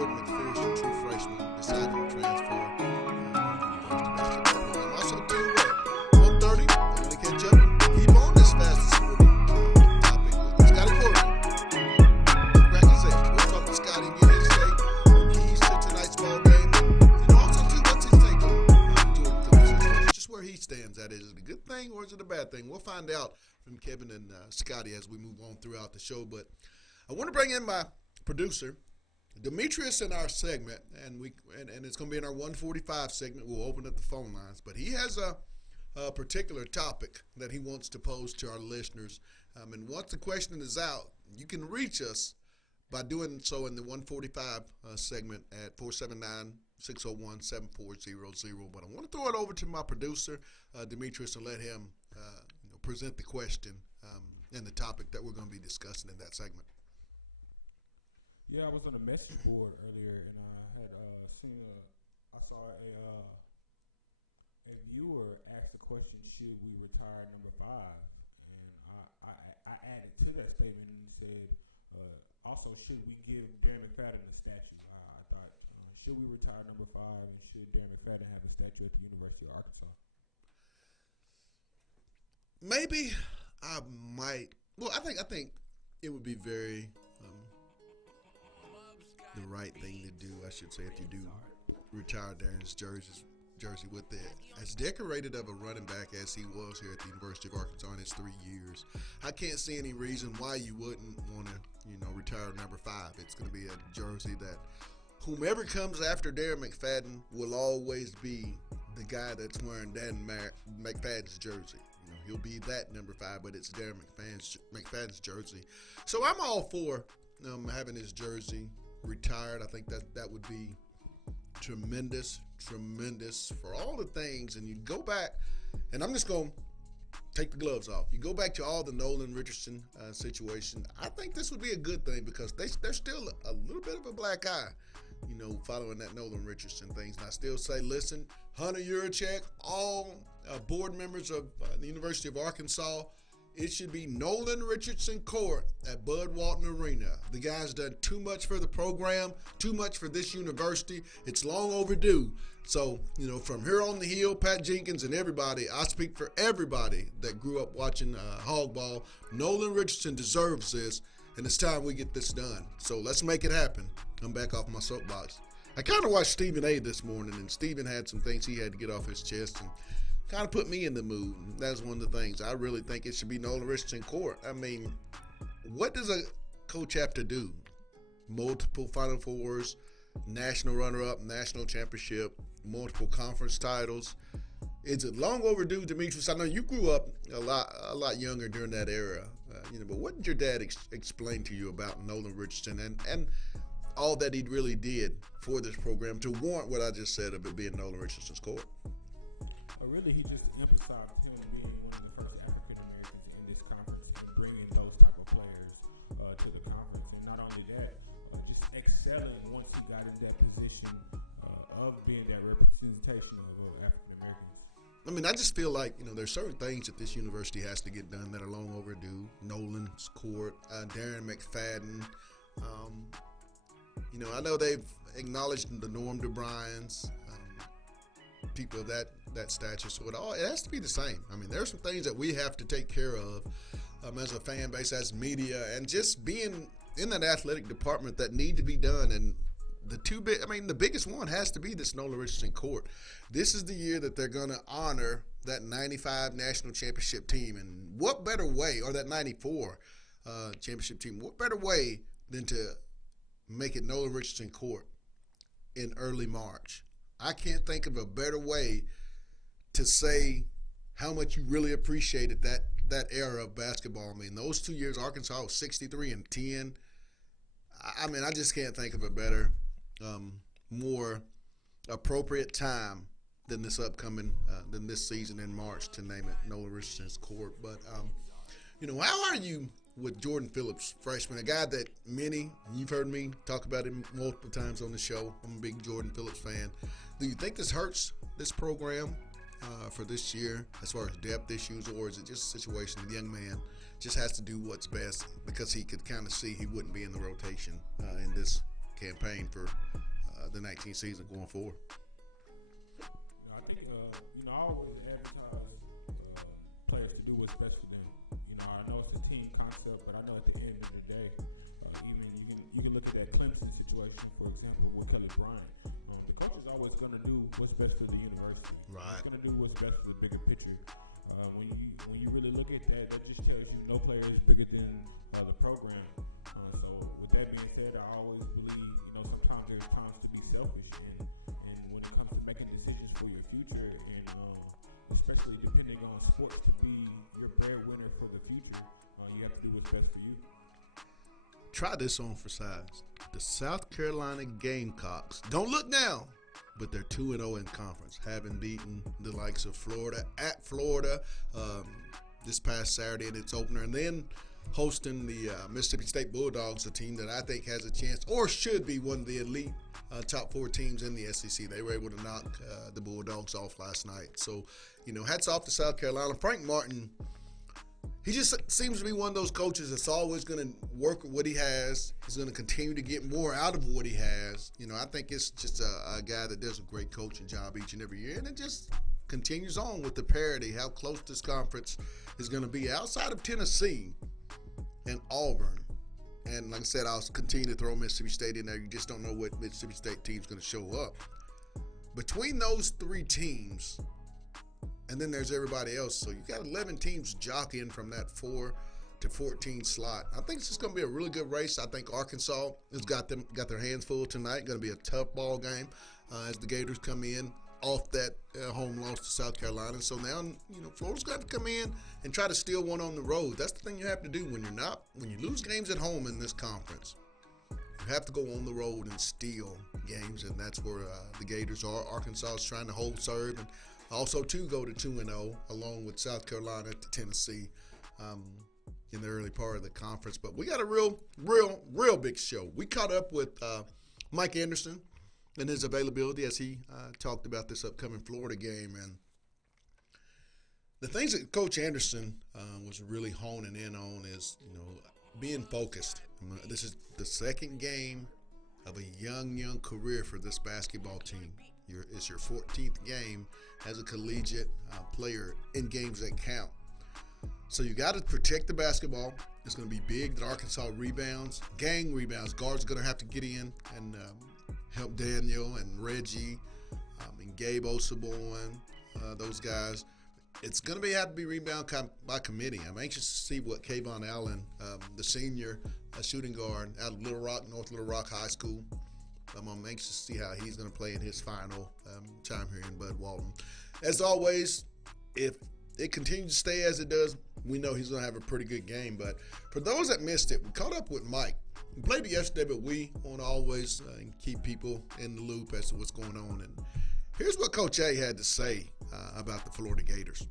Jordan McPherson, true freshman, decided to transfer University basketball program. Also, too, 1:30, we're going to catch up and keep on this fast sporting topic with Scotty Corbin. Congratulations. We'll talk to Scotty and get his take on keys to tonight's ball game. And also, too, what's his take on Jordan Phillips? Just where he stands at. Is it a good thing or is it a bad thing? We'll find out from Kevin and Scotty as we move on throughout the show. But I want to bring in my producer, Demetrius, in our segment, and it's going to be in our 145 segment. We'll open up the phone lines, but he has a particular topic that he wants to pose to our listeners. And once the question is out, you can reach us by doing so in the 145 segment at 479-601-7400. But I want to throw it over to my producer, Demetrius, and let him present the question and the topic that we're going to be discussing in that segment. Yeah, I was on a message board earlier, and I had I saw a viewer ask the question, should we retire number 5? And I added to that statement and said, also, should we give Darren McFadden a statue? I thought, should we retire number 5, and should Darren McFadden have a statue at the University of Arkansas? Maybe I might. Well, I think it would be very the right thing to do, I should say, if you do retire Darren's jersey with as decorated of a running back as he was here at the University of Arkansas in his 3 years. I can't see any reason why you wouldn't want to, retire number 5. It's going to be a jersey that whomever comes after Darren McFadden will always be the guy that's wearing Darren McFadden's jersey. He'll be that number 5, but it's Darren McFadden's jersey. So I'm all for having his jersey retired. I think that would be tremendous for all the things. And you go back, and I'm just going to take the gloves off. You go back to all the Nolan Richardson situation. I think this would be a good thing because there's still a little bit of a black eye, following that Nolan Richardson things. And I still say, listen, Hunter Yurachek, all board members of the University of Arkansas, it should be Nolan Richardson Court at Bud Walton Arena. The guy's done too much for the program, too much for this university. It's long overdue. So, from here on the hill, Pat Jenkins and everybody, I speak for everybody that grew up watching hog ball. Nolan Richardson deserves this, and it's time we get this done. So let's make it happen. I'm back off my soapbox. I kind of watched Stephen A. this morning, and Stephen had some things he had to get off his chest, and kind of put me in the mood. That's one of the things. I really think it should be Nolan Richardson Court. I mean, what does a coach have to do? Multiple Final Fours, national runner-up, national championship, multiple conference titles. Is it long overdue, Demetrius? I know you grew up a lot younger during that era, but what did your dad explain to you about Nolan Richardson and all that he really did for this program to warrant what I just said of it being Nolan Richardson's court? Really, he just emphasized him being one of the first African Americans in this conference and bringing those type of players to the conference. And not only that, just excelling once he got in that position of being that representation of African Americans. I mean, I just feel like, there's certain things that this university has to get done that are long overdue. Nolan's court, Darren McFadden. I know they've acknowledged the Norm DeBryans, people of that stature. So it has to be the same. I mean, there's some things that we have to take care of as a fan base, as media, and just being in that athletic department that need to be done. And the biggest one has to be this Nolan Richardson court. This is the year that they're going to honor that 95 national championship team. And what better way, or that 94 championship team, what better way than to make it Nolan Richardson court in early March? I can't think of a better way to say how much you really appreciated that era of basketball. I mean, those 2 years, Arkansas was 63-10. I mean, I just can't think of a better, more appropriate time than this season in March to name it Nolan Richardson's court. But, how are you with Jordan Phillips, freshman, a guy that you've heard me talk about him multiple times on the show. I'm a big Jordan Phillips fan. Do you think this hurts this program for this year as far as depth issues, or is it just a situation the young man just has to do what's best because he could kind of see he wouldn't be in the rotation in this campaign for the 19th season going forward. I think I always advertise players to do what's best for them. I know it's a team concept, but I know at the end of the day, even you can look at that Clemson situation, for example, with Kelly Bryant. The coach is always going to do what's best for the university. Right. He's going to do what's best for the bigger picture. When you really look at that, that just tells you no player is bigger than the program. So with that being said, I always believe sometimes there's times to be selfish, and when it comes to making decisions for your future, and especially depending on sports to be your breadwinner for the future, you have to do what's best for you. Try this on for size. The South Carolina Gamecocks, don't look now, but they're 2-0 in conference, having beaten the likes of Florida at Florida this past Saturday in its opener, and then hosting the Mississippi State Bulldogs, a team that I think has a chance or should be one of the elite top 4 teams in the SEC. They were able to knock the Bulldogs off last night. So, hats off to South Carolina. Frank Martin, he just seems to be one of those coaches that's always going to work with what he has. He's going to continue to get more out of what he has. I think it's just a guy that does a great coaching job each and every year, and it just continues on with the parity, how close this conference is going to be outside of Tennessee and Auburn. And like I said, I'll continue to throw Mississippi State in there. You just don't know what Mississippi State team's going to show up. Between those 3 teams, and then there's everybody else. So you got 11 teams jockeying from that 4 to 14 slot. I think it's just going to be a really good race. I think Arkansas has got their hands full tonight. Going to be a tough ball game as the Gators come in off that home loss to South Carolina. So now, Florida's got to come in and try to steal one on the road. That's the thing you have to do when you lose games at home in this conference. You have to go on the road and steal games, and that's where the Gators are. Arkansas is trying to hold serve, and also to go to 2-0 along with South Carolina to Tennessee in the early part of the conference. But we got a real big show. We caught up with Mike Anderson and his availability as he talked about this upcoming Florida game. And the things that Coach Anderson was really honing in on is, being focused. This is the second game of a young career for this basketball team. It's your 14th game as a collegiate player in games that count. So you got to protect the basketball. It's going to be big that Arkansas rebounds, gang rebounds. Guards are going to have to get in and help Daniel and Reggie and Gabe Osaborn, those guys. It's going to have to be rebound by committee. I'm anxious to see what Kayvon Allen, the senior shooting guard out of North Little Rock High School, I'm anxious to see how he's going to play in his final time here in Bud Walton. As always, if it continues to stay as it does, we know he's going to have a pretty good game. But for those that missed it, we caught up with Mike. We played it yesterday, but we want to always keep people in the loop as to what's going on. And here's what Coach A had to say about the Florida Gators.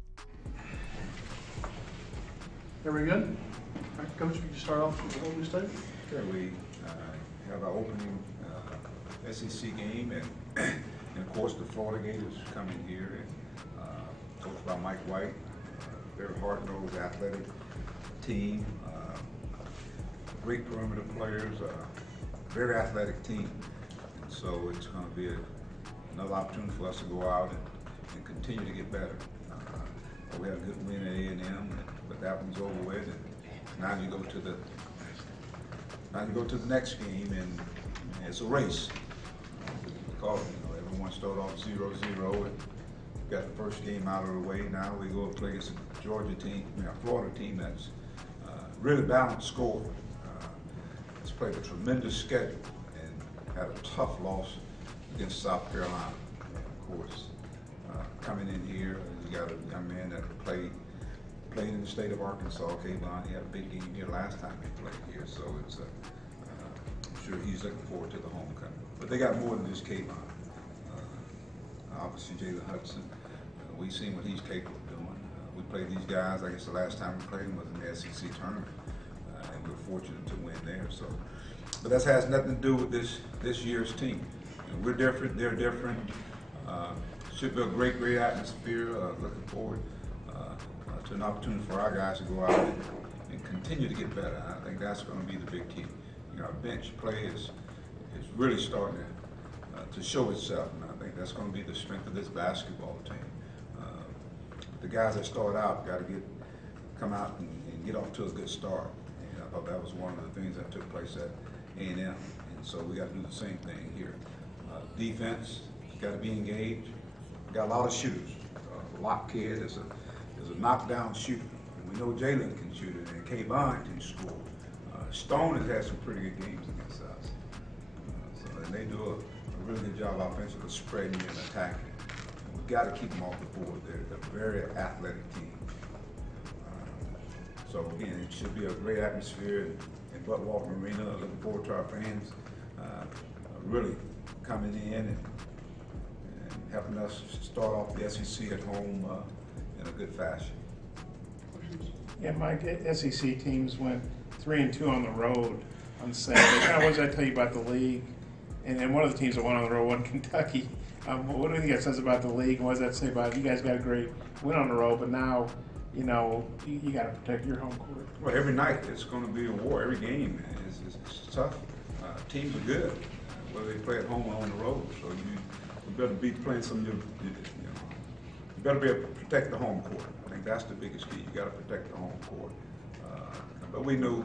Everybody good? All right, Coach, you start off with the opening statement. Okay, we have our opening SEC game, and of course the Florida Gators coming here, and coached by Mike White, very hard-nosed, athletic team, great perimeter players, very athletic team. And so it's going to be another opportunity for us to go out and continue to get better. We had a good win at A&M, but that one's over with, and now you go to the next game, and it's a race. Because everyone started off 0-0 and got the first game out of the way. Now we go and play against a Georgia team, a Florida team that's really balanced score. It's played a tremendous schedule and had a tough loss against South Carolina. And of course, coming in here, you got a young man that played in the state of Arkansas, Kayvon. He had a big game here last time he played here, so it's I'm sure he's looking forward to the homecoming. But they got more than just Kayvon. Obviously, Jalen Hudson, we've seen what he's capable of doing. We played these guys, I guess the last time we played them was in the SEC tournament, and we were fortunate to win there. So, but that has nothing to do with this year's team. We're different, they're different. Should be a great atmosphere. Looking forward to an opportunity for our guys to go out and continue to get better. I think that's going to be the big key. Our bench play is is really starting to show itself, and I think that's going to be the strength of this basketball team. The guys that start out got to come out and get off to a good start, and I thought that was one of the things that took place at A&M, and so we got to do the same thing here. Defense got to be engaged. We got a lot of shooters. Lock kid is a knockdown shooter. And we know Jalen can shoot it, and Kayvon can score. Stone has had some pretty good games against us. And they do a really good job offensively spreading and attacking. And we've got to keep them off the board. They're a very athletic team. So again, it should be a great atmosphere in Bud Walton Arena. Looking forward to our fans really coming in and helping us start off the SEC at home in a good fashion. Yeah, Mike, SEC teams went 3-2 on the road on Saturday. Kind of, what does that tell you about the league? And then one of the teams that won on the road won Kentucky. What do you think that says about the league? What does that say about it? You guys got a great win on the road, but now, you know, you got to protect your home court. Well, every night it's going to be a war. Every game is tough. Teams are good, whether they play at home or on the road. So you better be playing some of you better be able to protect the home court. I think that's the biggest key. You got to protect the home court. But we knew,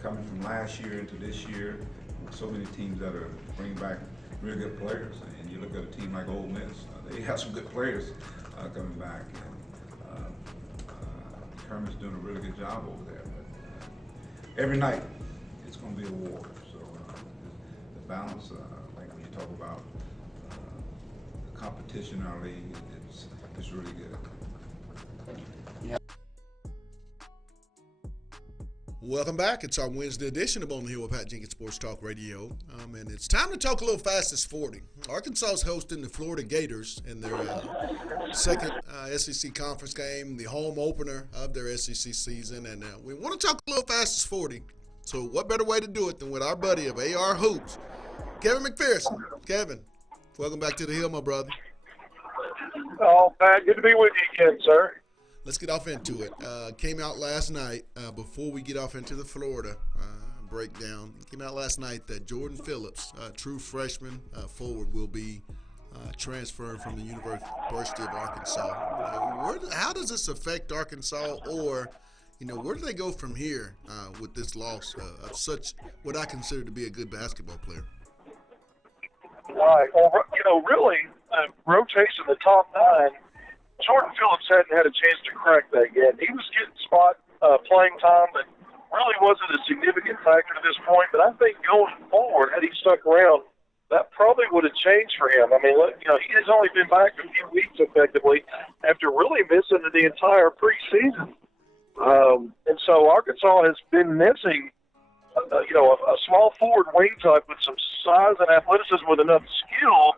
coming from last year into this year, so many teams that are bringing back real good players. And you look at a team like Ole Miss, they have some good players coming back. And Kermit's doing a really good job over there. But every night, it's going to be a war. So the balance, I think when you talk about the competition in our league, it's really good. Welcome back. It's our Wednesday edition of On the Hill with Pat Jenkins Sports Talk Radio. And it's time to talk a little Fastest 40. Arkansas is hosting the Florida Gators in their second SEC conference game, the home opener of their SEC season. And we want to talk a little Fastest 40. So what better way to do it than with our buddy of AR Hoops, Kevin McPherson. Kevin, welcome back to the Hill, my brother. Oh, Pat, good to be with you again, sir. Let's get off into it. Came out last night, before we get off into the Florida breakdown, came out last night that Jordan Phillips, true freshman forward, will be transferring from the University of Arkansas. How does this affect Arkansas, or, where do they go from here with this loss of such what I consider to be a good basketball player? Right. Well, really, rotation the top nine, Jordan Phillips hadn't had a chance to crack that yet. He was getting spot playing time, but really wasn't a significant factor to this point. But I think going forward, had he stuck around, that probably would have changed for him. I mean, he has only been back a few weeks effectively after really missing the entire preseason. And so Arkansas has been missing, a small forward wing type with some size and athleticism with enough skill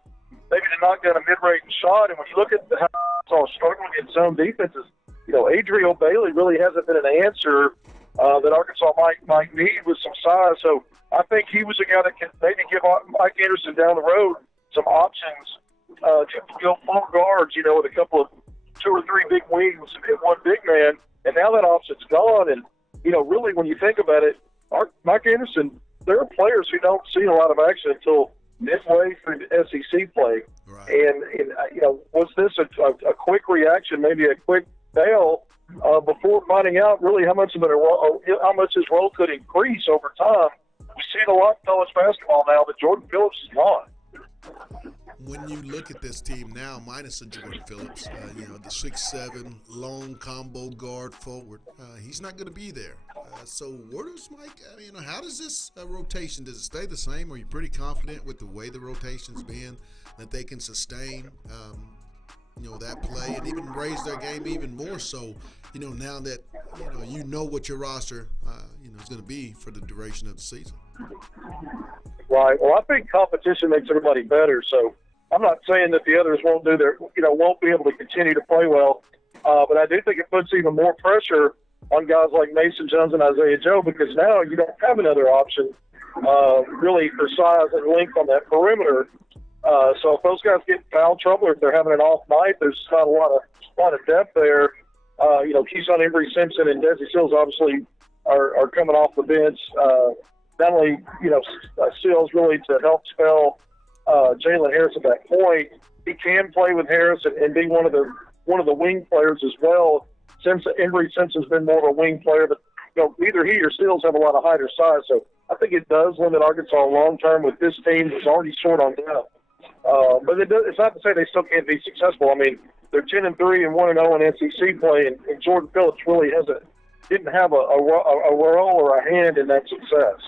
maybe to knock down a mid-range shot. And when you look at how Arkansas struggling in zone defenses, Adriel Bailey really hasn't been an answer that Arkansas might need with some size. So I think he was a guy that can maybe give Mike Anderson down the road some options to go four guards, with a couple of two or three big wings and one big man. And now that option's gone. And, really when you think about it, Mike Anderson, there are players who don't see a lot of action until midway through the SEC play. Right. And was this a quick reaction, maybe a quick bail before finding out really how much his role could increase over time? We see it a lot in college basketball now, but Jordan Phillips is not. When you look at this team now, minus a Jordan Phillips, the 6'7", long combo guard forward, he's not going to be there. So where does Mike, how does this rotation, does it stay the same? Are you pretty confident with the way the rotation's been that they can sustain, that play and even raise their game even more so, now that, what your roster, is going to be for the duration of the season? Right. Well, I think competition makes everybody better. So I'm not saying that the others won't won't be able to continue to play well. But I do think it puts even more pressure on guys like Mason Jones and Isaiah Joe, because now you don't have another option really for size and length on that perimeter. So if those guys get in foul trouble or if they're having an off night, there's not a lot of depth there. Keyshawn Embry Simpson and Desi Sills obviously are coming off the bench. not only, Seals really to help spell Jalen Harris at that point, he can play with Harris and be one of the wing players as well. Since Embry has been more of a wing player, but neither he or Seals have a lot of height or size, so I think it does limit Arkansas long term with this team that's already short on depth. But it's not to say they still can't be successful. I mean, they're 10-3 and 1-0 in SEC play, and Jordan Phillips really didn't have a role or a hand in that success.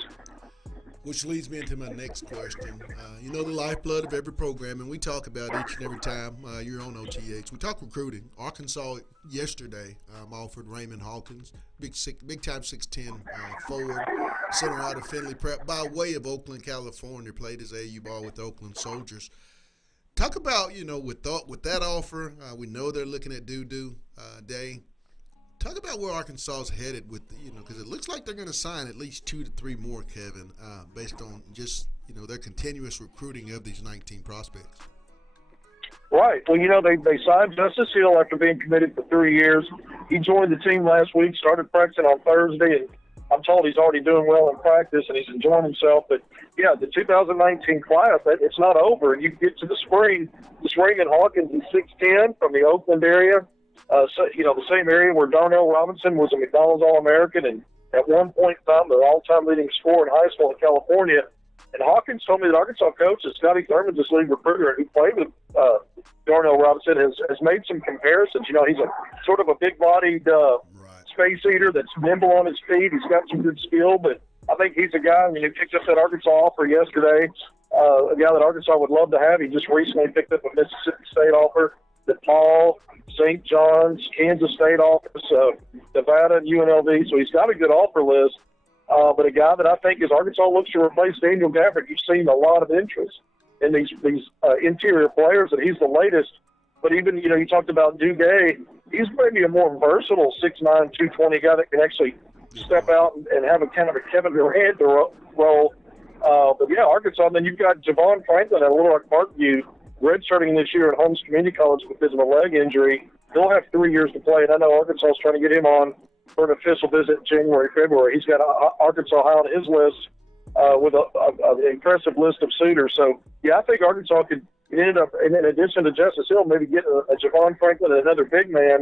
Which leads me into my next question. The lifeblood of every program, and we talk about each and every time you're on OTH. We talk recruiting. Arkansas yesterday offered Raymond Hawkins, big time 6'10" forward, center out of Findlay Prep by way of Oakland, California. Played his AU ball with the Oakland Soldiers. Talk about with that offer. We know they're looking at Dudu Day. Talk about where Arkansas is headed with, because it looks like they're going to sign at least 2 to 3 more, Kevin, based on just, their continuous recruiting of these 19 prospects. Right. Well, they signed Justice Hill after being committed for 3 years. He joined the team last week, started practicing on Thursday, and I'm told he's already doing well in practice and he's enjoying himself. But, yeah, the 2019 class, it's not over. And you get to the spring, this Raymond Hawkins is 6'10" from the Oakland area. The same area where Darnell Robinson was a McDonald's All-American, and at one point in time, the all-time leading scorer in high school in California. And Hawkins told me that Arkansas coach, Scotty Thurman, this league recruiter, who played with Darnell Robinson, has made some comparisons. He's a sort of a big-bodied space eater that's nimble on his feet. He's got some good skill, but I think he's a guy, who picked up that Arkansas offer yesterday, a guy that Arkansas would love to have. He just recently picked up a Mississippi State offer, DePaul, St. John's, Kansas State office, Nevada, and UNLV. So he's got a good offer list. But a guy that I think as Arkansas looks to replace Daniel Gafford, you've seen a lot of interest in these interior players, and he's the latest. But even, you talked about Duguay. He's maybe a more versatile 6'9", 220 guy that can actually step out and have a kind of a Kevin Durant role. But, yeah, Arkansas. And then you've got Javon Franklin at Little Rock Parkview, redshirting this year at Holmes Community College because of a leg injury. He'll have 3 years to play, and I know Arkansas is trying to get him on for an official visit in January, February. He's got Arkansas high on his list with an impressive list of suitors. So, yeah, I think Arkansas could end up, in addition to Justice Hill, maybe get a Javon Franklin and another big man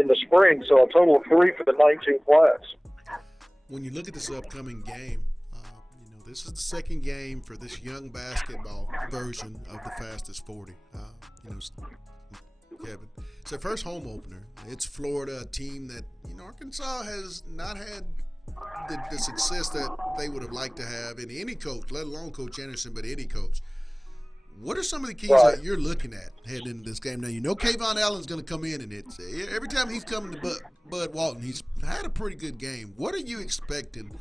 in the spring. So a total of 3 for the 19 class. When you look at this upcoming game, this is the second game for this young basketball version of the Fastest 40. Kevin, it's their first home opener. It's Florida, a team that, Arkansas has not had the success that they would have liked to have in any coach, let alone Coach Anderson, but any coach. What are some of the keys that you're looking at heading into this game? Now, Kayvon Allen's going to come in, and every time he's coming to Bud Walton, he's had a pretty good game. What are you expecting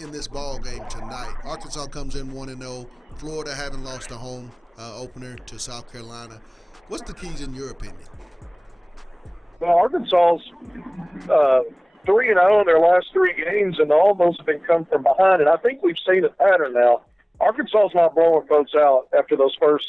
in this ball game tonight? Arkansas comes in 1-0. Florida haven't lost a home opener to South Carolina. What's the keys in your opinion? Well, Arkansas's 3-0 in their last 3 games, and all those have been come from behind. And I think we've seen a pattern now. Arkansas is not blowing folks out after those first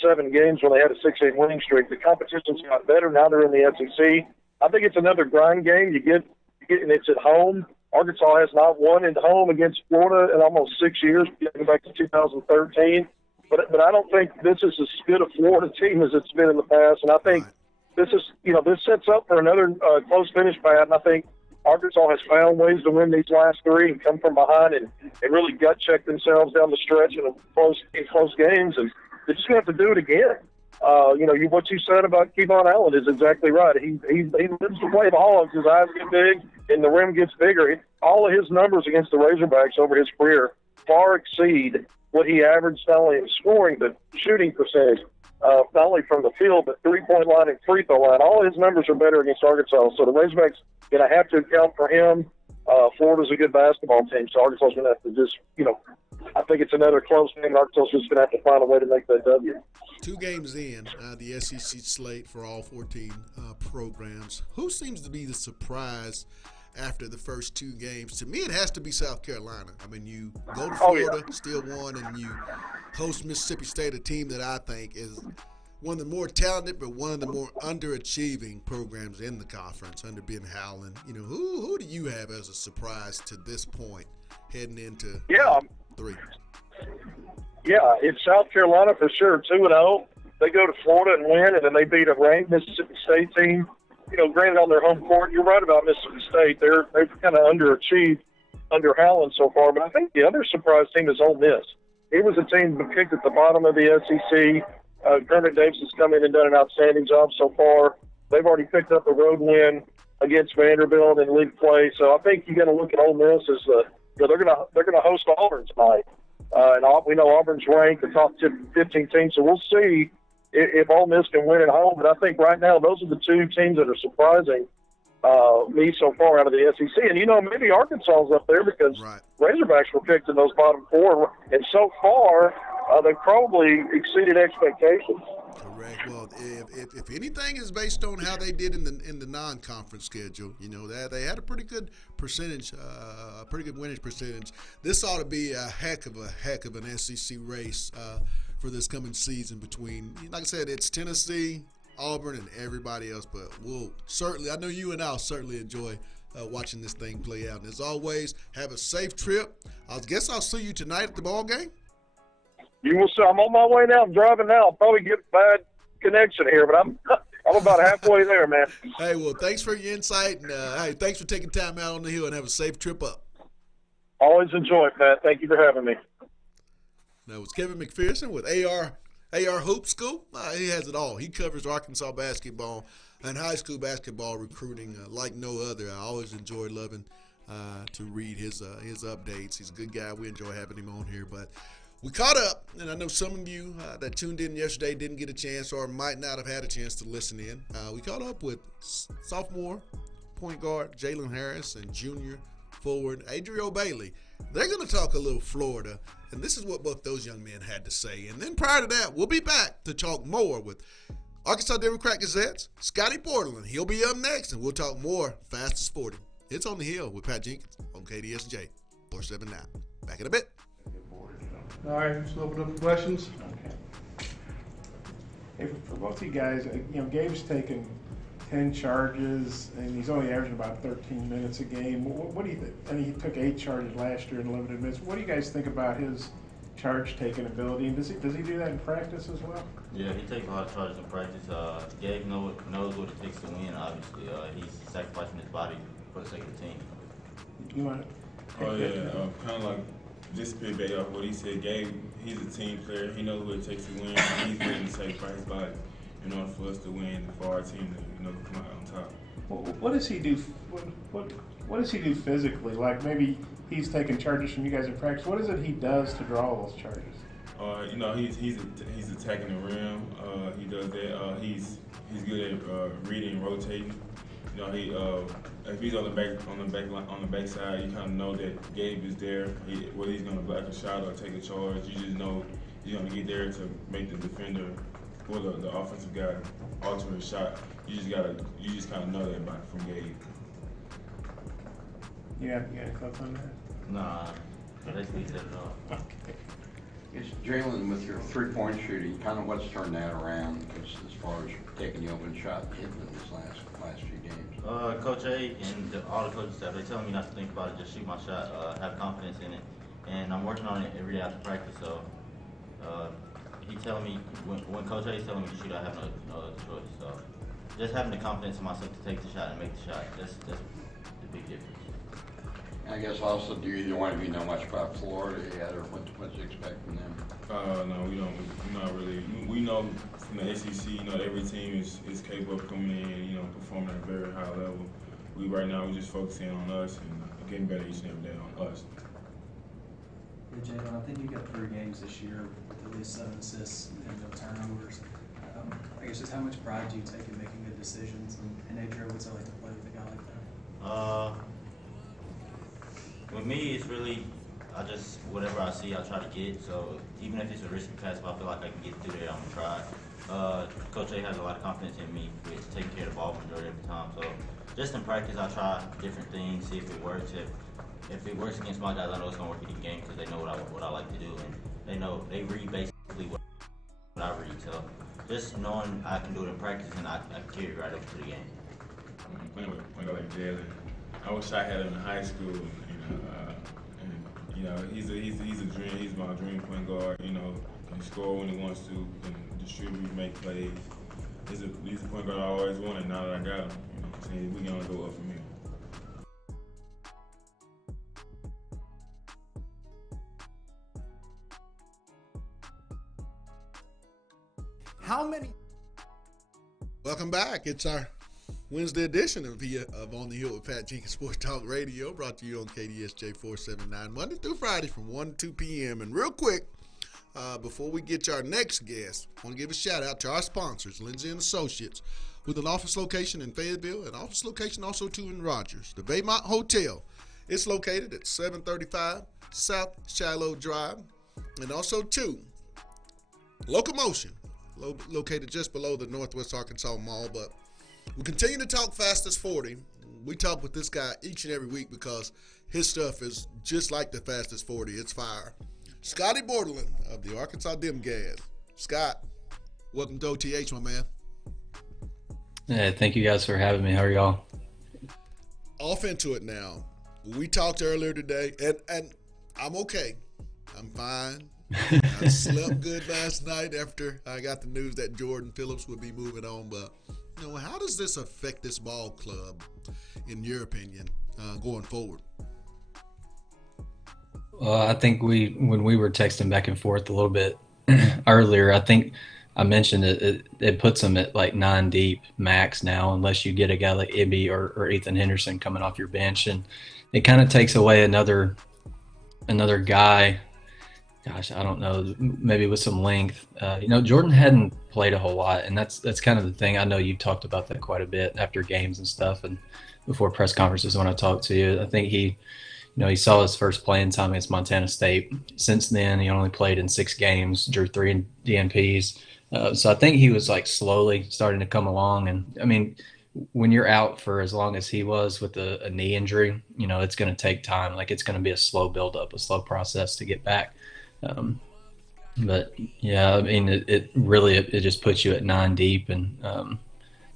7 games when they had a 6-8 winning streak. The competition's got better. Now they're in the SEC. I think it's another grind game. You get and it's at home. Arkansas has not won at home against Florida in almost 6 years, getting back to 2013. But I don't think this is as good a Florida team as it's been in the past. And I think this is, this sets up for another close finish, Pat. And I think Arkansas has found ways to win these last 3 and come from behind and really gut check themselves down the stretch in close games. And they're just going to have to do it again. What you said about Kayvon Allen is exactly right. He lives to play the Hogs. His eyes get big and the rim gets bigger. All of his numbers against the Razorbacks over his career far exceed what he averaged not only in scoring but shooting percentage, not only from the field but three-point line and free throw line. All of his numbers are better against Arkansas. So the Razorbacks going to have to account for him. Florida's a good basketball team, so Arkansas is going to have to just, I think it's another close game. Arkansas is just going to have to find a way to make that W. 2 games in, the SEC slate for all 14 programs. Who seems to be the surprise after the first 2 games? To me, it has to be South Carolina. I mean, you go to Florida, still won, and you host Mississippi State, a team that I think is one of the more talented, but one of the more underachieving programs in the conference under Ben Howland. You know, who do you have as a surprise to this point heading into 3? Yeah, it's South Carolina for sure, 2-0. They go to Florida and win, and then they beat a ranked Mississippi State team. You know, granted on their home court. You're right about Mississippi State. They've kind of underachieved under Howland so far. But I think the other surprise team is Ole Miss. It was a team picked at the bottom of the SEC. Kermit Davis has come in and done an outstanding job so far. They've already picked up a road win against Vanderbilt in league play. So I think you got to look at Ole Miss as they're going to host Auburn tonight. And we know Auburn's ranked the top 15 team, so we'll see if Ole Miss can win at home. But I think right now those are the two teams that are surprising me so far out of the SEC. And, you know, maybe Arkansas's up there because Razorbacks were picked in those bottom 4. And so far, they've probably exceeded expectations. Correct. Well, if anything is based on how they did in the non-conference schedule, you know, they had a pretty good percentage, a pretty good winning percentage. This ought to be a heck of an SEC race for this coming season between, like I said, it's Tennessee, Auburn, and everybody else. But we'll certainly, I know you and I'll certainly enjoy watching this thing play out. And as always, have a safe trip. I guess I'll see you tonight at the ball game. You will see. I'm on my way now. I'm driving now. I'll probably get bad connection here, but I'm about halfway there, man. Hey, well, thanks for your insight, and hey, thanks for taking time out on the hill, and have a safe trip up. Always enjoy it, Pat. Thank you for having me. Now, it's Kevin McPherson with AR Hoop School. He has it all. He covers Arkansas basketball and high school basketball recruiting like no other. I always enjoy loving to read his updates. He's a good guy. We enjoy having him on here, but we caught up, and I know some of you that tuned in yesterday didn't get a chance or might not have had a chance to listen in. We caught up with sophomore point guard Jalen Harris and junior forward Adriel Bailey. They're going to talk a little Florida, and this is what both those young men had to say. And then prior to that, we'll be back to talk more with Arkansas Democrat Gazette's Scotty Portland. He'll be up next, and we'll talk more Fast as Sporting. It's On the Hill with Pat Jenkins on KDSJ 479. Back in a bit. All right, let's open up for questions. Okay. Hey, for both of you guys, you know, Gabe's taken 10 charges, and he's only averaging about 13 minutes a game. What do you think? And he took 8 charges last year in limited minutes. What do you guys think about his charge-taking ability? And does he do that in practice as well? Yeah, he takes a lot of charges in practice. Gabe knows what it takes to win, obviously. He's sacrificing his body for the sake of the team. You want to? Oh, yeah. Kind of like, just to piggyback off what he said, Gabe, he's a team player. He knows what it takes to win. He's willing to sacrifice his body in order for us to win, for our team to, come out on top. What does he do? What does he do physically? Like maybe he's taking charges from you guys in practice. What is it he does to draw those charges? He's attacking the rim. He does that. He's good at reading and rotating. If he's on the back side, you kind of know that Gabe is there. Whether he's going to block a shot or take a charge, you just know he's going to get there to make the defender or the offensive guy alter his shot. You just kind of know that from Gabe. You got a clip on that? Nah, basically said it all. Okay. It's Jalen, with your three-point shooting, kind of what's turned that around as far as taking the open shot and hitting it this last few games? Coach A and all the coaching staff, they tell me not to think about it, just shoot my shot, have confidence in it. And I'm working on it every day after practice, so he telling me, when Coach A is telling me to shoot, I have no other choice. So just having the confidence in myself to take the shot and make the shot, that's the big difference. I guess also, do you want to know much about Florida yet, or what you expect from them? No, we don't. We're not really. We know from the SEC, every team is capable of coming in and, performing at a very high level. Right now, we're just focusing on us and getting better each and every day on us. Yeah, Jalen, I think you got 3 games this year with at least 7 assists and no turnovers. I guess just how much pride do you take in making good decisions? And Adriel, what's it like to play with a guy like that? With me, it's really, whatever I see, I try to get. So even if it's a risky pass, if I feel like I can get through there, I'm going to try. Coach A has a lot of confidence in me with taking care of the ball majority of the time. So just in practice, I try different things, see if it works. If it works against my guys, I know it's going to work in the game because they know what I like to do. And they read basically what I read. So just knowing I can do it in practice and I carry it right up to the game. Playing with a point guard like Jalen, I wish I had him in high school. He's a dream. He's my dream point guard. Can score when he wants to, can distribute, make plays. He's a point guard I always wanted. Now that I got him, we can only go up from here. How many? Welcome back. It's our Wednesday edition of On the Hill with Pat Jenkins Sports Talk Radio, brought to you on KDSJ 479, Monday through Friday from 1 to 2 p.m. And real quick, before we get to our next guest, I want to give a shout out to our sponsors, Lindsay & Associates, with an office location in Fayetteville, an office location also too in Rogers. The Baymont Hotel, it's located at 735 South Shiloh Drive, and also too, Locomotion, located just below the Northwest Arkansas Mall. But we continue to talk Fastest 40. We talk with this guy each and every week because his stuff is just like the Fastest 40. It's fire. Scotty Borderland of the Arkansas Dem Gas. Scott, welcome to OTH, my man. Yeah, thank you guys for having me. How are y'all? Off into it now. We talked earlier today, and I'm okay. I'm fine. I slept good last night after I got the news that Jordan Phillips would be moving on. But, how does this affect this ball club, in your opinion, going forward? Well, I think when we were texting back and forth a little bit earlier, I think I mentioned it puts them at like 9 deep max now, unless you get a guy like Ibby or Ethan Henderson coming off your bench. And it kind of takes away another guy. Gosh, I don't know, maybe with some length. Jordan hadn't played a whole lot, and that's kind of the thing. I know you talked about that quite a bit after games and stuff, and before press conferences when I talked to you. I think he saw his first playing time against Montana State. Since then, he only played in 6 games, drew 3 DNPs. So I think he was like slowly starting to come along. And I mean, when you're out for as long as he was with a knee injury, it's going to take time. Like, it's going to be a slow build-up, a slow process to get back. But yeah, I mean, it really just puts you at 9 deep, and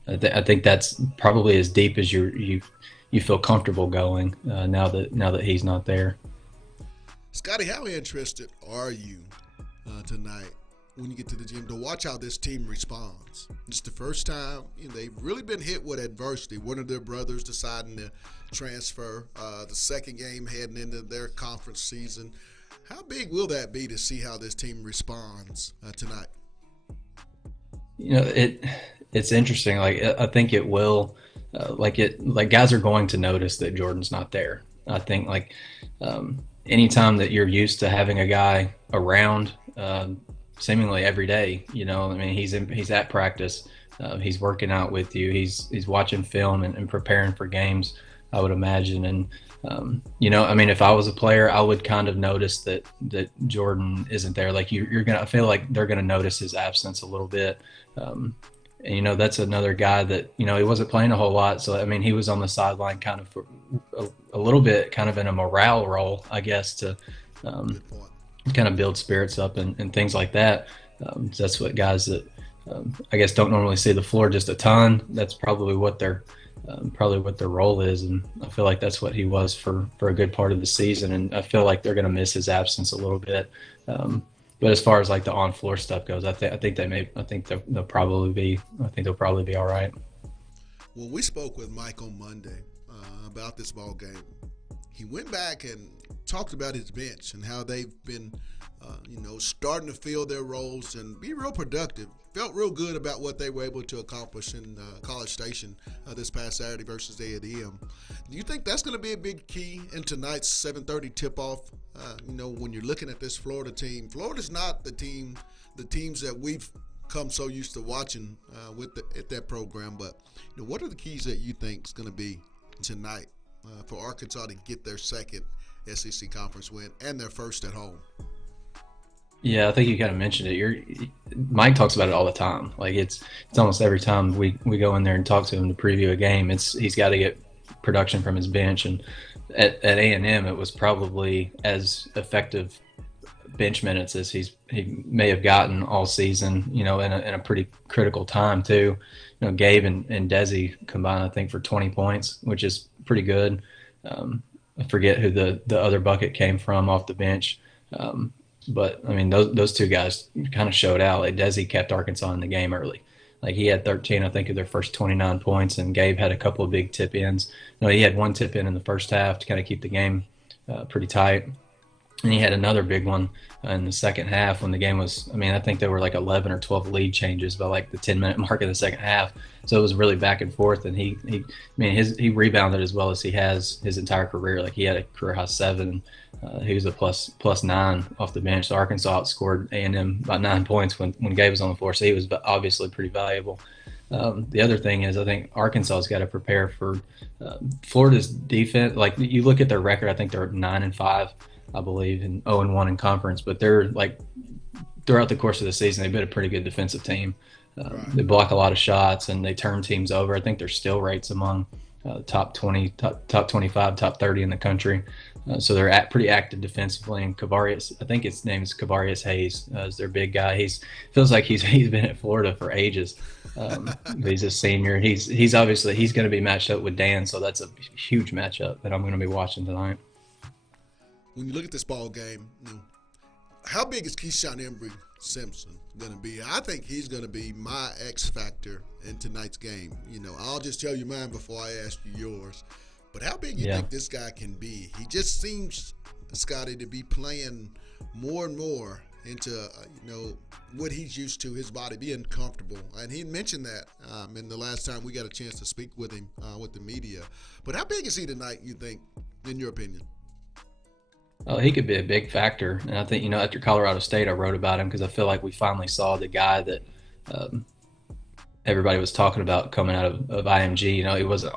I think that's probably as deep as you feel comfortable going now that he's not there. Scotty, how interested are you tonight when you get to the gym to watch how this team responds? It's the first time they've really been hit with adversity. One of their brothers deciding to transfer, the second game heading into their conference season. How big will that be to see how this team responds tonight? It's interesting. Like, I think it will. Like guys are going to notice that Jordan's not there. I think anytime that you're used to having a guy around, seemingly every day, I mean, he's at practice, he's working out with you, he's watching film and preparing for games, I would imagine. And I mean, if I was a player, I would kind of notice that Jordan isn't there. Like, I feel like they're gonna notice his absence a little bit. And that's another guy that he wasn't playing a whole lot. So I mean, he was on the sideline kind of for a little bit, kind of in a morale role, I guess, to kind of build spirits up and things like that. So that's what guys that I guess don't normally see the floor just a ton. That's probably what their role is, and I feel like that's what he was for a good part of the season. And I feel like they're going to miss his absence a little bit. But as far as like the on-floor stuff goes, I think they'll probably be all right. Well, we spoke with Mike on Monday about this ball game. He went back and talked about his bench and how they've been, starting to fill their roles and be real productive. Felt real good about what they were able to accomplish in College Station this past Saturday versus A&M. Do you think that's going to be a big key in tonight's 7:30 tip-off? When you're looking at this Florida team, Florida's not the teams that we've come so used to watching at that program. But what are the keys that you think is going to be tonight for Arkansas to get their second SEC conference win and their first at home? Yeah, I think you kind of mentioned it. Mike talks about it all the time. Like, it's almost every time we go in there and talk to him to preview a game, he's got to get production from his bench. And at A&M, it was probably as effective bench minutes as he may have gotten all season, in a pretty critical time too. Gabe and Desi combined, I think, for 20 points, which is pretty good. I forget who the other bucket came from off the bench. But I mean, those two guys kind of showed out. Like Desi kept Arkansas in the game early. Like he had 13, I think, of their first 29 points, and Gabe had a couple of big tip ins. He had one tip in the first half to kind of keep the game pretty tight. And he had another big one in the second half when the game was, I think there were like 11 or 12 lead changes by like the 10-minute mark of the second half. So it was really back and forth. And he rebounded as well as he has his entire career. Like he had a career high 7. He was a plus 9 off the bench. So Arkansas outscored A&M by 9 points when Gabe was on the floor. So he was obviously pretty valuable. The other thing is I think Arkansas's got to prepare for Florida's defense. Like you look at their record, I think they're 9-5. I believe, and 0-1 in conference, but they're like throughout the course of the season, they've been a pretty good defensive team. Right. They block a lot of shots and they turn teams over. I think their steal rates among top 20, top 25, top 30 in the country. So they're pretty active defensively. And Kavarius, I think his name is Kavarius Hayes, is their big guy. Feels like he's been at Florida for ages. He's a senior. He's obviously going to be matched up with Dan, so that's a huge matchup that I'm going to be watching tonight. When you look at this ball game, how big is Keyshawn Embry Simpson going to be? I think he's going to be my X factor in tonight's game. I'll just tell you mine before I ask you yours. But how big do you think this guy can be? He just seems, Scotty, to be playing more and more into, what he's used to, his body being comfortable. And he mentioned that in the last time we got a chance to speak with him with the media. But how big is he tonight, you think, in your opinion? Oh, he could be a big factor. And I think, after Colorado State, I wrote about him because I feel like we finally saw the guy that everybody was talking about coming out of IMG. He wasn't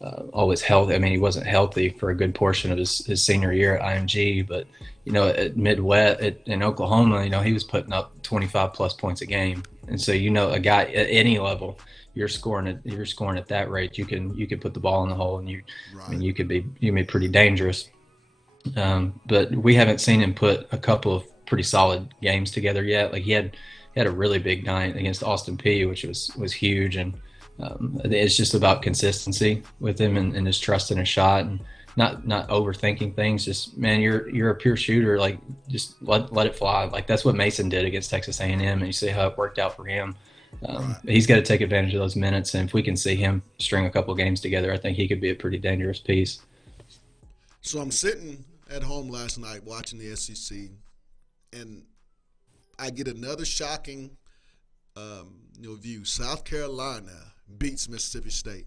always healthy. He wasn't healthy for a good portion of his senior year at IMG. But, at Midwest, in Oklahoma, he was putting up 25-plus points a game. And so, a guy at any level, you're scoring at that rate, you can put the ball in the hole, and you could be pretty dangerous. But we haven't seen him put a couple of pretty solid games together yet. Like he had a really big night against Austin Peay, which was huge. And it's just about consistency with him and his trust in a shot and not overthinking things. Just, man, you're a pure shooter. Like just let it fly. Like that's what Mason did against Texas A&M, and you see how it worked out for him. He's got to take advantage of those minutes. And if we can see him string a couple of games together, I think he could be a pretty dangerous piece. So I'm sitting at home last night watching the SEC, and I get another shocking view. South Carolina beats Mississippi State.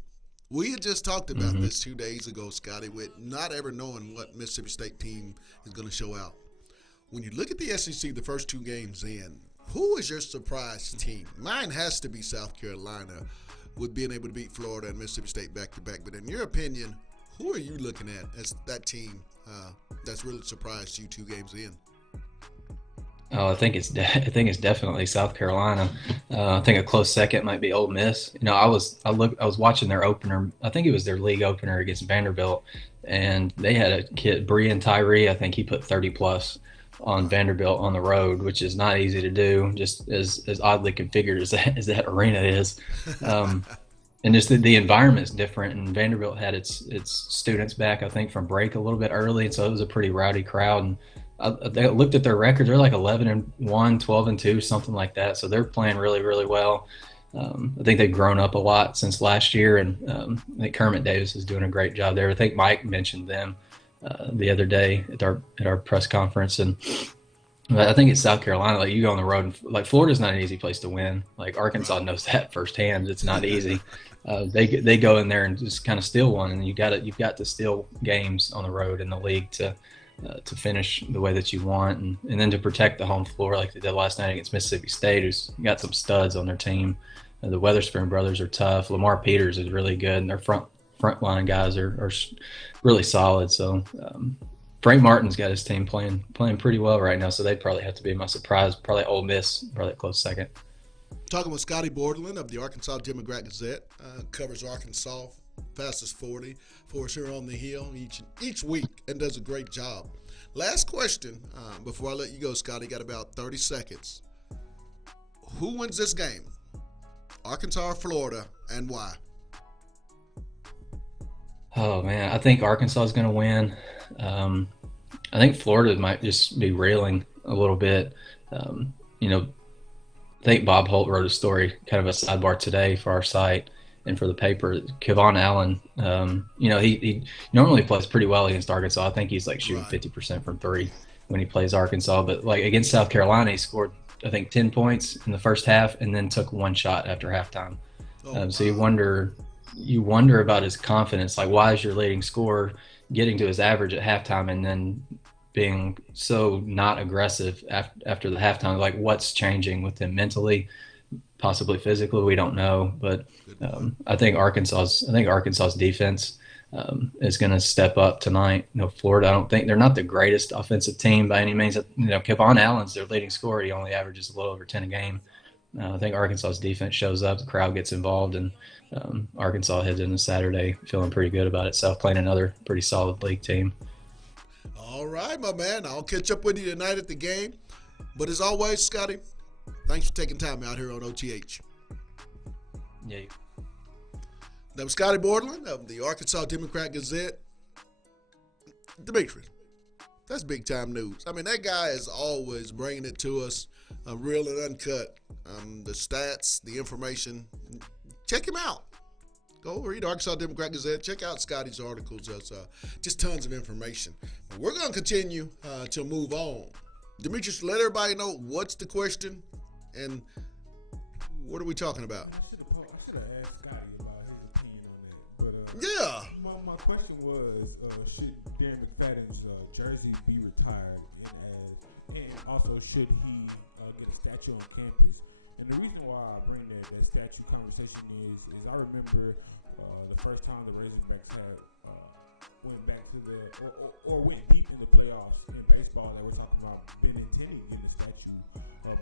We had just talked about this 2 days ago, Scotty, with not ever knowing what Mississippi State team is going to show out. When you look at the SEC, the first 2 games in, who is your surprise team? Mine has to be South Carolina with being able to beat Florida and Mississippi State back-to-back. But in your opinion, who are you looking at as that team that's really surprised you 2 games in? Oh, I think it's definitely South Carolina. I think a close second might be Ole Miss. I was watching their opener. I think it was their league opener against Vanderbilt, and they had a kid, Breon Tyree. I think he put 30+ on Vanderbilt on the road, which is not easy to do, just as oddly configured as that arena is. And just the environment's different, and Vanderbilt had its students back, I think, from break a little bit early, and so it was a pretty rowdy crowd. And they looked at their records; they're like 11-1, 12-2, something like that. So they're playing really, really well. I think they've grown up a lot since last year, and I think Kermit Davis is doing a great job there. I think Mike mentioned them the other day at our press conference, and I think it's South Carolina. Like you go on the road, and like Florida's not an easy place to win. Like Arkansas knows that firsthand. It's not easy. They go in there and just kind of steal one, and you've got to steal games on the road in the league to finish the way that you want, and then to protect the home floor like they did last night against Mississippi State, who's got some studs on their team. The Weatherspoon brothers are tough. Lamar Peters is really good, and their front line guys are really solid. So Frank Martin's got his team playing pretty well right now, so they'd probably have to be my surprise. Probably Ole Miss, probably a close second. Talking with Scotty Borderland of the Arkansas Democrat Gazette, covers Arkansas fastest 40 for us here on the Hill each week and does a great job. Last question before I let you go, Scotty. Got about 30 seconds. Who wins this game? Arkansas or Florida, and why? Oh man, I think Arkansas is going to win. I think Florida might just be reeling a little bit. I think Bob Holt wrote a story, kind of a sidebar today for our site and for the paper. Kevon Allen, he normally plays pretty well against Arkansas. I think he's like shooting 50% from three when he plays Arkansas. But like against South Carolina, he scored, I think, 10 points in the first half and then took one shot after halftime. So you wonder about his confidence. Like, why is your leading scorer getting to his average at halftime and then being so not aggressive after the halftime? Like, what's changing with him mentally, possibly physically? We don't know. But I think Arkansas's defense is going to step up tonight. Florida, they're not the greatest offensive team by any means. Kevon Allen's their leading scorer. He only averages a little over 10 a game. I think Arkansas's defense shows up, the crowd gets involved, and Arkansas heads into Saturday feeling pretty good about itself, playing another pretty solid league team. All right, my man. I'll catch up with you tonight at the game. But as always, Scotty, thanks for taking time out here on OTH. Yeah. That was Scotty Borderland of the Arkansas Democrat-Gazette. Demetrius, that's big-time news. I mean, that guy is always bringing it to us, real and uncut. The stats, the information. Check him out. Go read Arkansas Democrat-Gazette. Check out Scotty's articles. There's just tons of information. But we're going to continue to move on. Demetrius, let everybody know what's the question and what are we talking about? I should have asked Scotty about his opinion on that. But, yeah. My question was, should Darren McFadden's jersey be retired? And also, should he get a statue on campus? And the reason why I bring that statue conversation is I remember the first time the Razorbacks had went back to or went deep in the playoffs in baseball. They were talking about Benintendi getting a statue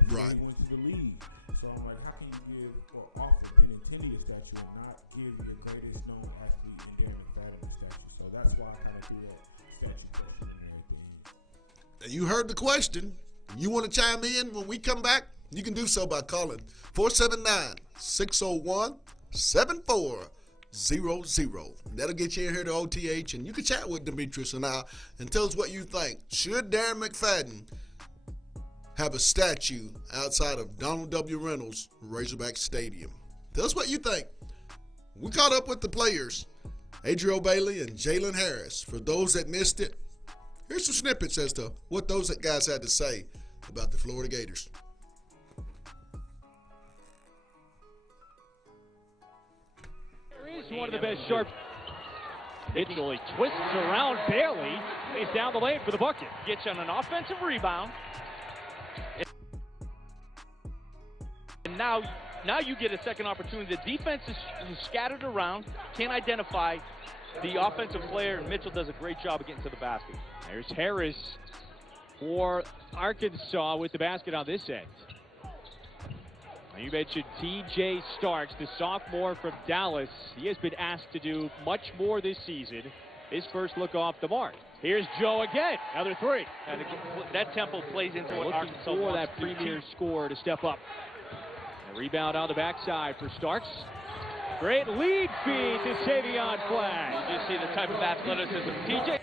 before he went to the league. So I'm like, how can you give or offer Benintendi a statue and not give your greatest known athlete in Darren McFadden a statue? So that's why I kind of threw that statue question in there at the end. You heard the question. You want to chime in when we come back? You can do so by calling 479-601-7400. That'll get you in here to OTH, and you can chat with Demetrius and I and tell us what you think. Should Darren McFadden have a statue outside of Donald W. Reynolds Razorback Stadium? Tell us what you think. We caught up with the players, Adriel Bailey and Jalen Harris. For those that missed it, here's some snippets as to what those guys had to say about the Florida Gators. One of the best sharp. Mitchell, he twists around Bailey. He's down the lane for the bucket. Gets on an offensive rebound. And now you get a second opportunity. The defense is scattered around, can't identify the offensive player, and Mitchell does a great job of getting to the basket. There's Harris for Arkansas with the basket on this end. You mentioned T.J. Starks, the sophomore from Dallas. He has been asked to do much more this season. His first look off the mark. Here's Joe again, another three. And that tempo plays into what Looking Arkansas for wants that to do. premier scorer to step up. A rebound on the backside for Starks. Great lead feed to Savion Flag. You just see the type of athleticism. T.J.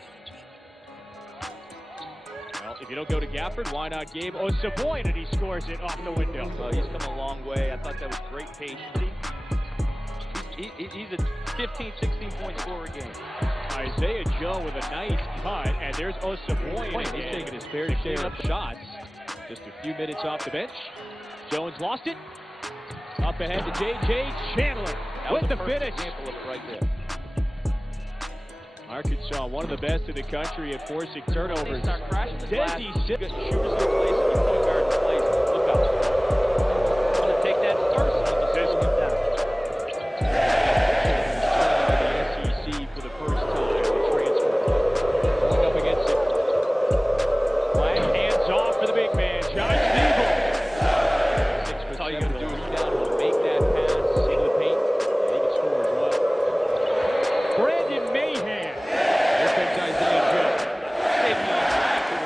If you don't go to Gafford, why not Gabe Osaboyan, and he scores it off the window. Oh, he's come a long way. I thought that was great patience. He's a 15, 16-point scorer a game. Isaiah Joe with a nice cut, and there's Osaboyan. He's taking his fair share of shots. Just a few minutes off the bench. Jones lost it. Up ahead to J.J. Chandler with the finish. Example of it right there. Arkansas, one of the best in the country at forcing turnovers. They start crashing the glass. Desi Shooters in place and your point guard in place. Look out. I'm going to take that first with the system down. The SEC for the first time. The transfer. Going up against it. Flag hands off for the big man. Josh Siegel. That's all you got to do is down to make that pass into the paint. And he can score as well. Brandon Mahan. Here comes Isaiah Joe. Savion Flag, who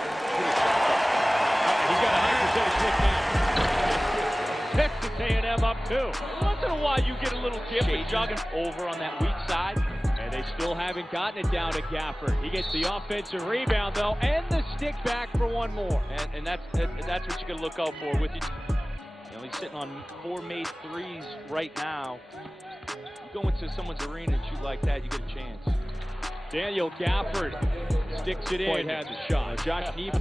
up too. Once in a while you get a little dip and jogging over on that weak side. And they still haven't gotten it down to Gafford. He gets the offensive rebound though, and the stick back for one more. And that's what you got to look out for with you. You know, he's sitting on 4 made threes right now. You go into someone's arena and shoot like that, you get a chance. Daniel Gafford sticks it in. Boyd has a shot. Josh Neiman.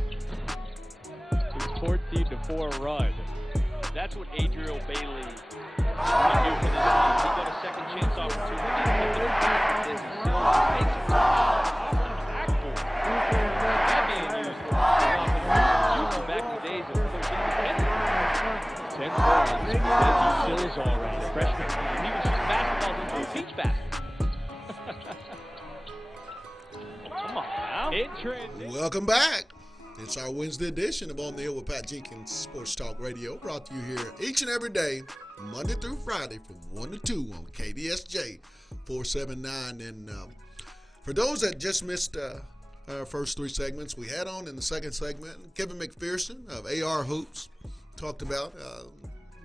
His 14-4 run. That's what Adriel Bailey can do for this team. He got a second chance opportunity. This is still takes it. Backboard. That being used for offensive back in the days of 13 10 points. Sills already. The freshman. He was shooting basketballs into a peach basket. Come on now. In transition. Welcome back. It's our Wednesday edition of On the Hill with Pat Jenkins Sports Talk Radio, brought to you here each and every day, Monday through Friday from 1 to 2 on KDSJ 479. And for those that just missed our first 3 segments, we had on in the second segment, Kevin McPherson of AR Hoops talked about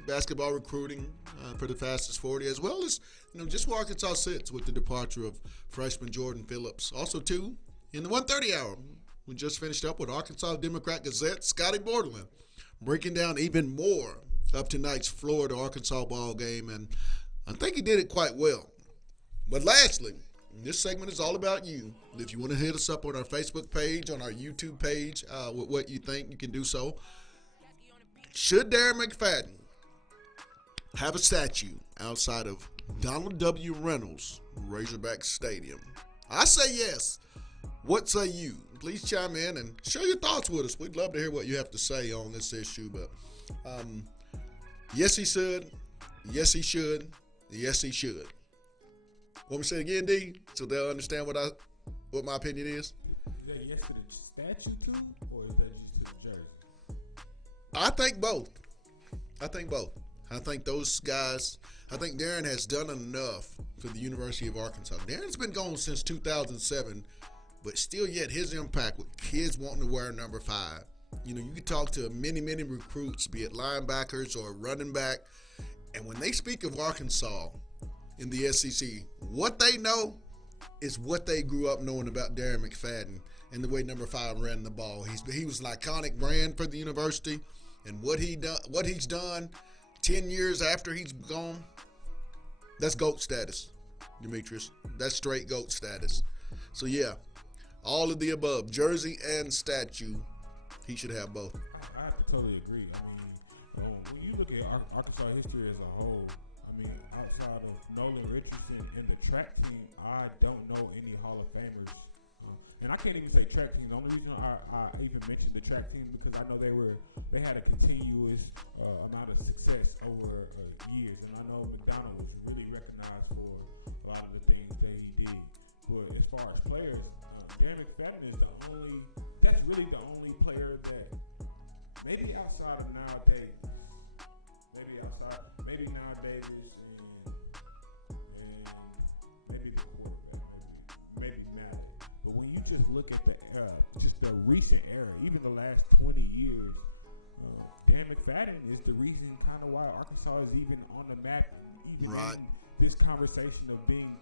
basketball recruiting for the fastest 40, as well as just where Arkansas sits with the departure of freshman Jordan Phillips. Also, too, in the 1:30 hour, we just finished up with Arkansas Democrat-Gazette, Scotty Bordelin, breaking down even more of tonight's Florida-Arkansas ball game, and I think he did it quite well. But lastly, this segment is all about you. If you want to hit us up on our Facebook page, on our YouTube page, with what you think, you can do so. Should Darren McFadden have a statue outside of Donald W. Reynolds Razorback Stadium? I say yes. What say you? Please chime in and share your thoughts with us. We'd love to hear what you have to say on this issue. But yes, he should. Yes, he should. Yes, he should. Want me to say it again, D, so they'll understand what my opinion is? Is that yes to the statue too, or is that just to the jersey? I think both. I think those guys. I think Darren has done enough for the University of Arkansas. Darren's been gone since 2007. But still yet his impact with kids wanting to wear number 5. You can talk to many recruits, be it linebackers or running back, and when they speak of Arkansas in the SEC, what they know is what they grew up knowing about Darren McFadden and the way number 5 ran the ball. He was an iconic brand for the university, and what he's done 10 years after he's gone, that's GOAT status, Demetrius. That's straight GOAT status. So yeah. All of the above, jersey and statue, he should have both. I have to totally agree. I mean, when you look at Arkansas history as a whole, I mean, outside of Nolan Richardson and the track team, I don't know any Hall of Famers. And I can't even say track team. The only reason I even mentioned the track team because I know they had a continuous amount of success over years, and I know McDonald was really recognized for a lot of the things that he did. But as far as players, Darren McFadden is that's really the only player that maybe outside of nowadays, maybe Now Davis and maybe the quarterback, maybe Matt. But when you just look at the recent era, even the last 20 years, Darren McFadden is the reason kind of why Arkansas is even on the map, even in this conversation of being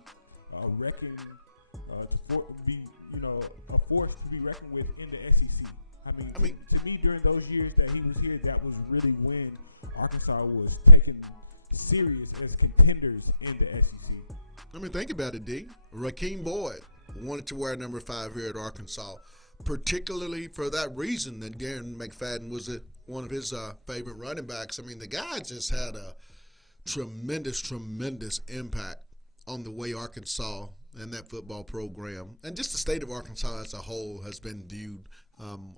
a force to be reckoned with in the SEC. I mean, to me, during those years that he was here, that was really when Arkansas was taken serious as contenders in the SEC. I mean, think about it, D. Rakeem Boyd wanted to wear number 5 here at Arkansas, particularly for that reason that Darren McFadden was one of his favorite running backs. I mean, the guy just had a tremendous impact on the way Arkansas and that football program and just the state of Arkansas as a whole has been viewed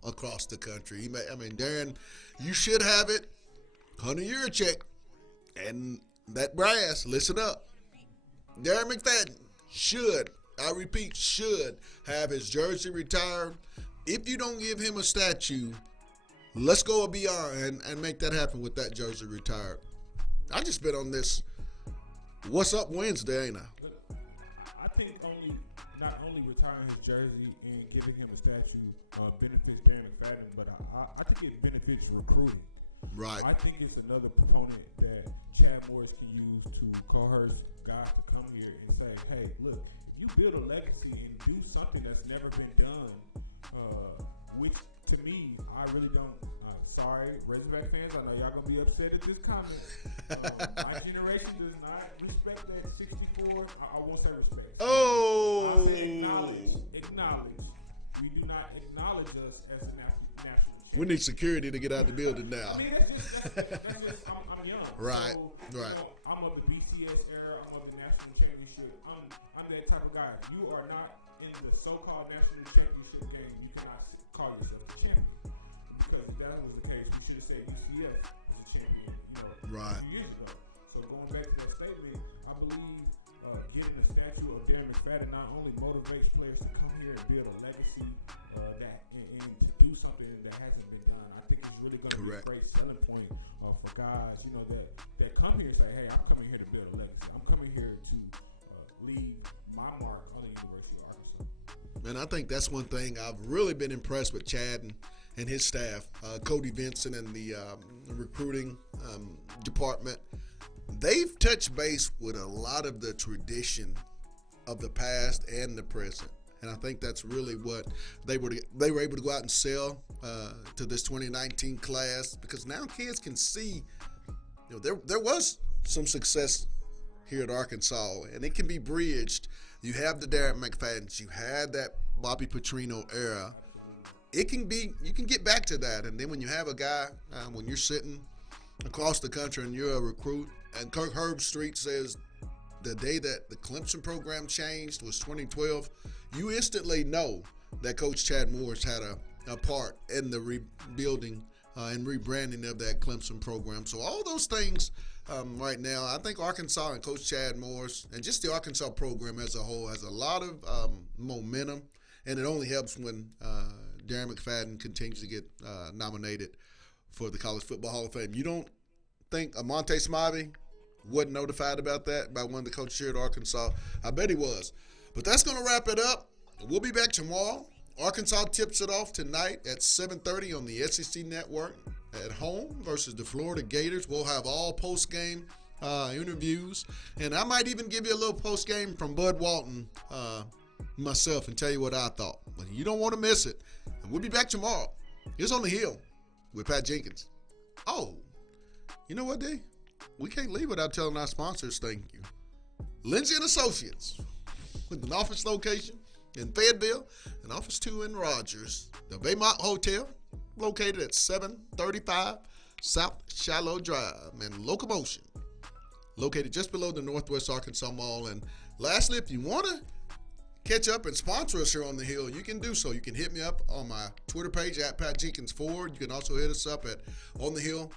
across the country. Darren, you should have it. Hunter Yurachek and that brass, listen up. Darren McFadden should have his jersey retired. If you don't give him a statue, let's go beyond and make that happen with that jersey retired. I just been on this What's Up Wednesday, ain't I? I think not only retiring his jersey and giving him a statue benefits Darren McFadden, but I think it benefits recruiting. Right. I think it's another proponent that Chad Morris can use to coerce guys to come here and say, hey, look, if you build a legacy and do something that's never been done, which to me, I really don't. Sorry, Razorback fans, I know y'all gonna be upset at this comment. My generation does not respect that 64. I won't say respect. Oh, I say acknowledge. We do not acknowledge us as a national champion. We need security to get out of the building now. I mean, that's just I'm young. Right, so, right. I'm of the BCS era. I'm of the national championship. I'm that type of guy. You are not in the so-called national championship game. You cannot call yourself a champion. Because if that was the case, we should have said UCF was a champion, right. a few years ago. So going back to that statement, I believe getting a statue of Darren McFadden not only motivates players to come here and build a legacy and to do something that hasn't been done. I think it's really going to be a great selling point for guys, that come here and say, hey, I'm coming here to build a legacy. I'm coming here to leave my mark on the University of Arkansas. And I think that's one thing I've really been impressed with Chad and his staff, Cody Vincent and the recruiting department. They've touched base with a lot of the tradition of the past and the present. And I think that's really what they were able to go out and sell to this 2019 class, because now kids can see, there was some success here at Arkansas, and it can be bridged. You have the Darren McFaddens, you had that Bobby Petrino era. You can get back to that. And then when you have a guy, when you're sitting across the country and you're a recruit, and Kirk Herbstreit says the day that the Clemson program changed was 2012, you instantly know that Coach Chad Morris had a part in the rebuilding and rebranding of that Clemson program. So all those things right now, I think Arkansas and Coach Chad Morris and just the Arkansas program as a whole has a lot of momentum, and it only helps when Darren McFadden continues to get nominated for the College Football Hall of Fame. You don't think Monte Smythe wasn't notified about that by one of the coaches here at Arkansas? I bet he was. But that's going to wrap it up. We'll be back tomorrow. Arkansas tips it off tonight at 7:30 on the SEC Network at home versus the Florida Gators. We'll have all post-game interviews, and I might even give you a little post-game from Bud Walton myself and tell you what I thought. But you don't want to miss it. And we'll be back tomorrow. It's On the Hill with Pat Jenkins. Oh, you know what, D? We can't leave without telling our sponsors thank you. Lindsay & Associates, with an office location in Fayetteville and office 2 in Rogers. The Baymont Hotel, located at 735 South Shiloh Drive, and Locomotion, located just below the Northwest Arkansas Mall. And lastly, if you want to catch up and sponsor us here on the Hill, you can do so. You can hit me up on my Twitter page at Pat Jenkins 4. You can also hit us up at On the Hill